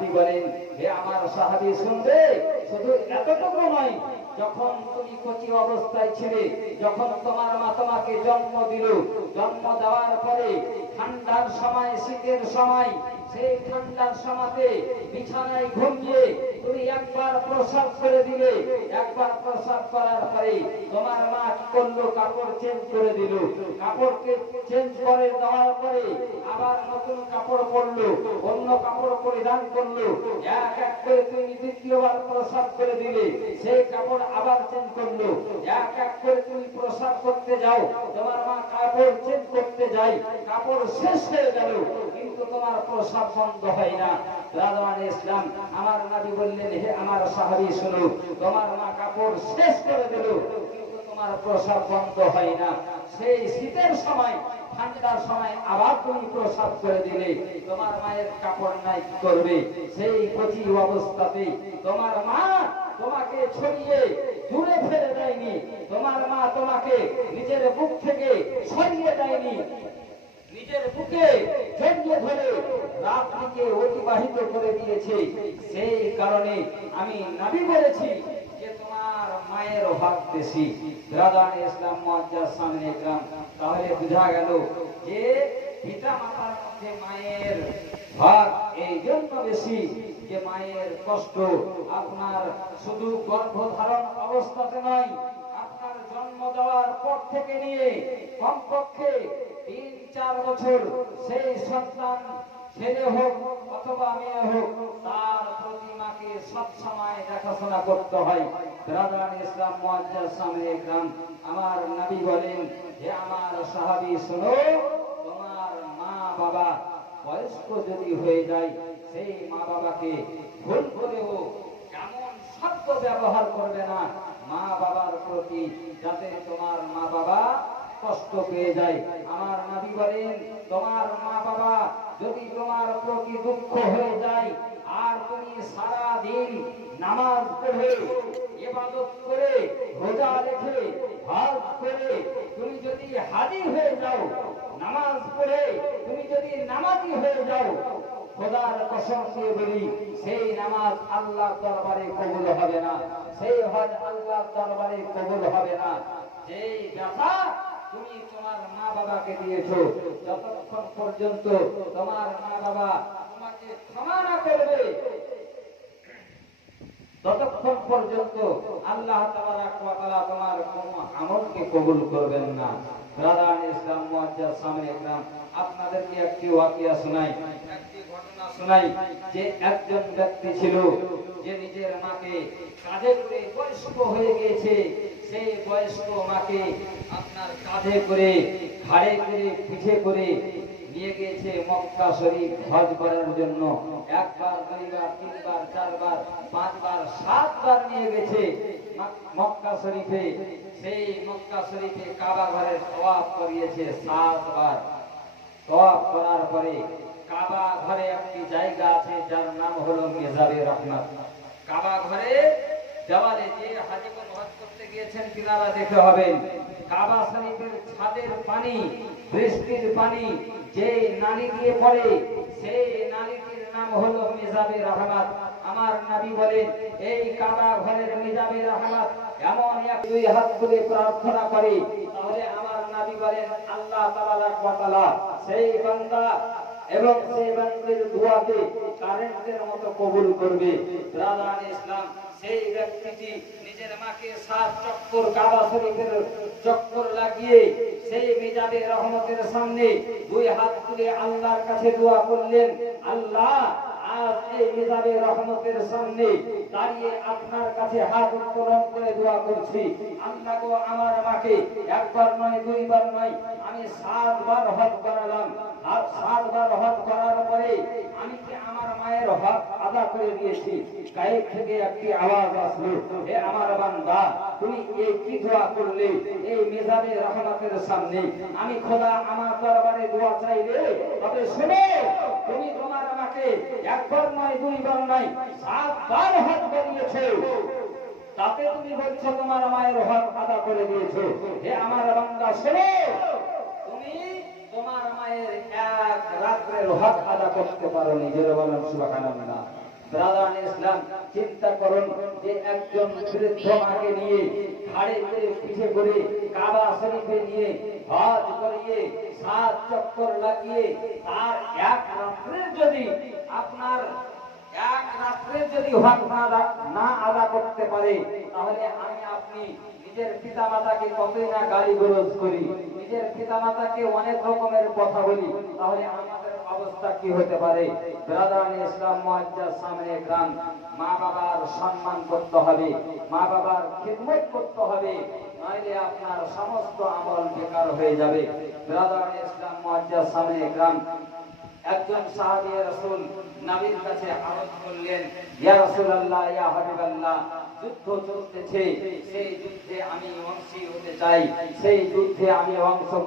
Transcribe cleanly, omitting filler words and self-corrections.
নবী বলেন, হে আমার সাহাবী শুনবে, শুধু এতটুকু নয়, যখন তুমি কচি অবস্থায় ছিলে, যখন তোমার মা তোমাকে জন্ম দিল, জন্ম দেওয়ার পরে ঠান্ডার সময়, শীতের সময়, সেই ঠান্ডার সময়তে বিছানায় ঘুমিয়ে তুমি একবার প্রসাব করে দিলে, একবার প্রসাব করার পরে তোমার মা কি করলো? কাপড় চেঞ্জ করে দিল। কাপড়কে চেঞ্জ করে দেওয়ার পরে আবার নতুন কাপড় পরলো, অন্য কাপড় পরিধান করলো। এক এক করে তুমি দ্বিতীয়বার প্রসাব করে দিলে, সেই কাপড় আবার চেঞ্জ করলো। এক এক করে তুমি প্রসাব করতে যাও, তোমার মা কাপড় চেঞ্জ করতে যায়, কাপড় শেষ হয়ে গেল, কিন্তু তোমার প্রসাব বন্ধ হয় না। রাজওয়ানে ইসলাম, আমার নবী বললেন, হে আমার সাহাবী শুনো, তোমার মা কাপড় শেষ করে দিল, কিন্তু তোমার প্রসাব বন্ধ হয় না। সেই শীতের সময়, ঠান্ডার সময় আবার তুমি প্রসাব করে দিলে, তোমার মায়ের কাপড় নাই, কি করবে? সেই কচি অবস্থাতে তোমার মা তোমাকে ছড়িয়ে দূরে ফেলে দেয়নি, তোমার মা তোমাকে নিজের বুক থেকে সরিয়ে দেয়নি, নিজের বুকে জড়িয়ে ধরে রাত্রিকে অতিবাহিত করে দিয়েছে। সেই কারণে আমি নবী বলেছি যে তোমার মায়ের হক বেশি। রাজান ইসলাম মুআজ্জাজ সামনে একরাম, তাহলে বোঝা গেল যে পিতা মাতার মধ্যে মায়ের হক এই জন্য বেশি যে মায়ের কষ্ট আপনার শুধু গর্ভধারণ অবস্থাতে নয়, আপনার জন্ম দেওয়ার পর থেকে নিয়ে কমপক্ষে ৩-৪ বছর সেই সন্তান, ছেলে হোক অথবা মেয়ে হোক, তার প্রতি মাকে সবসময় দেখাশোনা করতে হয়। রাজান ইসলাম মুআজ্জাজ সামনে একরাম, আমার নবী বলেন, হে আমার সাহাবী শোনো, তোমার মা বাবা বয়স্ক যদি হয়ে যায়, সেই মা বাবাকে ভুল করেও এমন শব্দ ব্যবহার করবে না মা বাবার প্রতি, যাতে তোমার মা বাবা কষ্ট পেয়ে যায়। আমার নবী বলেন, তোমার মা বাবা যদি তোমার প্রতি দুঃখ হয়ে যায়, আর তুমি সারা দিন নামাজ পড়ে, ইবাদত করে, রোজা রেখে, হজ করে তুমি যদি হাজি হয়ে যাও, নামাজ পড়ে তুমি যদি নামাজি হয়ে যাও, খোদার কসম দিয়ে বলি, সেই নামাজ আল্লাহর দরবারে কবুল হবে না, সেই হজ আল্লাহর দরবারে কবুল হবে না। যেই ব্যথা তুমি তোমার মা বাবাকে দিয়েছো, যতক্ষণ পর্যন্ত তোমার মা বাবা তোমাকে ক্ষমা না করবে, ততক্ষণ পর্যন্ত আল্লাহ তাবারাক ওয়া তাআলা তোমার কোনো আমলকে কবুল করবেন না। রাজান ইসলাম মুআজ্জাজ সামনে একরাম, আপনাদেরকে একটি ওয়াকিয়া শোনাই, একটি ঘটনা শোনাই, যে একজন ব্যক্তি ছিল যে নিজের মাকে কাঁধে করে, বয়স্ক হয়ে গিয়েছে, সেই বয়স্ক মাকে আপনার কাঁধে করে, ঘাড়ে করে, পিঠে করে নিয়ে গিয়েছে মক্কা শরীফ হজ করার জন্য। একবার, দুইবার, তিনবার, চারবার, পাঁচবার, 7বার নিয়ে গেছে মক্কা শরীফে। সেই মক্কা শরীফে কাবা ঘরে তওয়াফ করিয়েছে 7বার। তওয়াফ করার পরে কাবা ঘরে একটি জায়গা আছে যার নাম হলো মেজাবে রহমত। কাবা ঘরে দেওয়ালে, যে হাজীগণ হজ করতে গিয়েছেন তিনারা দেখে হবেন, কাবা শরীফের ছাদের পানি, বৃষ্টির পানি যে নালী দিয়ে পড়ে, সেই নালীটির নাম হলো মেজাবে রহমত। আমার নবী বলেন, এই কাবা ঘরের মেজাবে রহমত এমন এক, দুই হাত তুলে প্রার্থনা করে, তাহলে আমার নবী বলেন, আল্লাহ তাবারাক ওয়া তাআলা সেই বান্দা এবং সেই বান্দার দোয়াকে কারেন্টের মতো কবুল করবে। রাজান ইসলাম, সেই ব্যক্তিটি নিজের মাকে 7 চক্কর কাবা শরীফের চক্কর লাগিয়ে সেই মেজাবে রহমতের সামনে 2 হাত তুলে আল্লাহর কাছে দোয়া করলেন, আল্লাহ, আজ এই মেজাবে রহমতের সামনে দাঁড়িয়ে আপনার কাছে হাত উত্তোলন করে দোয়া করছি, আল্লাহ গো, আমার মাকে একবার নয়, 2বার নয়, আমি 7বার হজ করালাম। আর 7বার হজ করার পরে আমি কি আমার মায়ের হক আদা করে দিয়েছি? গায়েব থেকে একটি আওয়াজ আসলো, হে আমার বান্দা, তুমি এই কি দোয়া করলে এই মেজাবে রহমতের সামনে? আমি খোদা আমার দরবারে দোয়া চাইলে, তবে শুনো, তুমি তোমার মাকে একবার নয়, 2বার নয়, 7বার হজ করিয়েছো, তাতে তুমি বলছো তোমার মায়ের হক আদা করে দিয়েছো। হে আমার বান্দা শোনো, তুমি তোমার মায়ের এক রাত্রের হক আদা করতে পারো নি। জোরে বলেন সুবহানাল্লাহ। ব্রাদার ইসলাম, চিন্তা করুন যে একজন বৃদ্ধ মাকে নিয়ে ঘাড়ে করে পিঠে করে কাবা শরীফে নিয়ে হজ করিয়ে 7 চক্কর লাগিয়ে তার এক রাত্রে যদি আপনার এক রাত্রে যদি হক না আদা করতে পারে, তাহলে আমি আপনি নিজের পিতামাতাকে কতই না গালিগালাজ করি, নিজের পিতামাতাকে অনেক রকমের কথা বলি, তাহলে আমাদের অবস্থা কি হতে পারে? ব্রাদার ইসলাম মুআজ্জাজ সামনে গ্রাম, মা বাবার সম্মান করতে হবে, মা বাবার খিদমত করতে হবে, নইলে আপনার সমস্ত আমল বেকার হয়ে যাবে। ব্রাদার ইসলাম মুআজ্জাজ সামনে গ্রাম, একজন সাহাবী রাসূল নবীর কাছে আরজ করলেন, ইয়া রাসূলুল্লাহ, ইয়া হাবিবাল্লাহ, যুদ্ধ চলতেছে, সেই যুদ্ধে আমি অংশী হতে চাই, সেই যুদ্ধে আমি অংশগ্রহণ